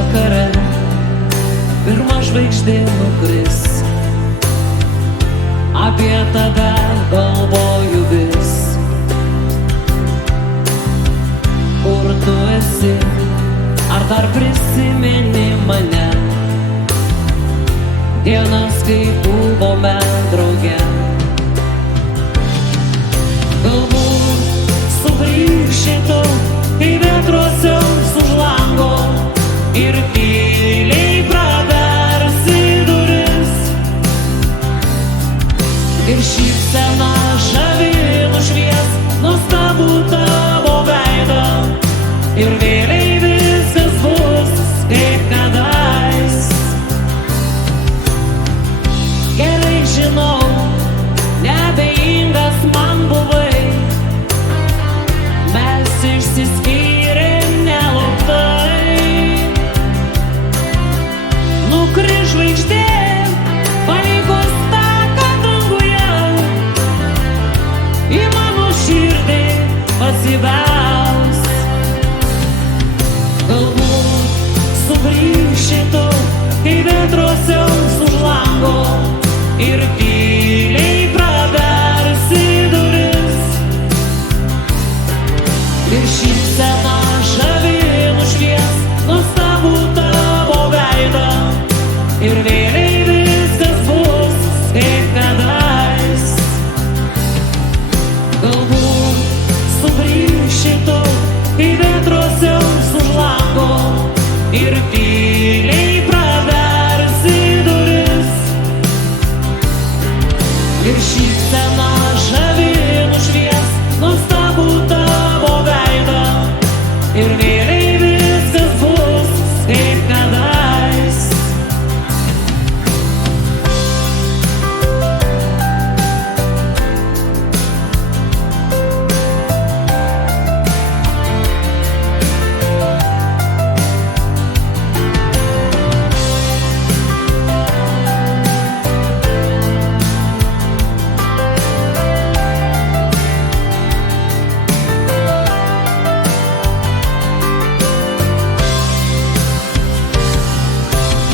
vakare pirma žvaigždė nukris. Apie tave galvoju vis. Kur tu esi, ar dar prisimeni mane? Dienas, kai buvome drauge. Galbūt sugrįši tu, kai vėtrosiams už lango ir tyliai praversi duris. Ir šypsena žavi nušvies nuostabų tavo veidą. Ir vėliai viskas bus kaip kadais. Gerai žinau, neabejingas man buvai. Mes išsiskyrėm nelauktai. Nukris žvaigždė, palikus taką danguje. Į mano širdį pasibels. Galbūt sugrįši tu, kai vėtrosiams už lango ir tyliai praversi duris. Ir šypsena žavi nušvies nuostabų tavo veidą. Ir vėliai viskas bus kaip kadais. Galbūt sugrįši tu, kai vėtrosiams už lango ir tyliai praversi duris. Ir šypsena žavi nušvies nuostabų tavo veidą. Ir vėliai viskas bus kaip kadais.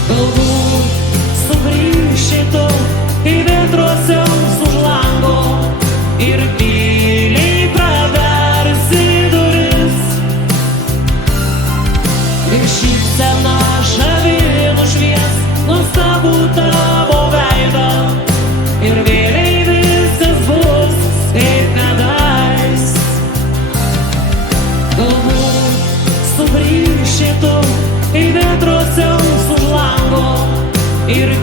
Galbūt sugrįši tu, kai vėtrosiams už lango ir tyliai praversi duris. Ir šypsena žavi nušvies nuostabų tavo veidą. Ir vėliai viskas bus kaip kadais. Galbūt sugrįši tu, kai vėtrosiams už lango ir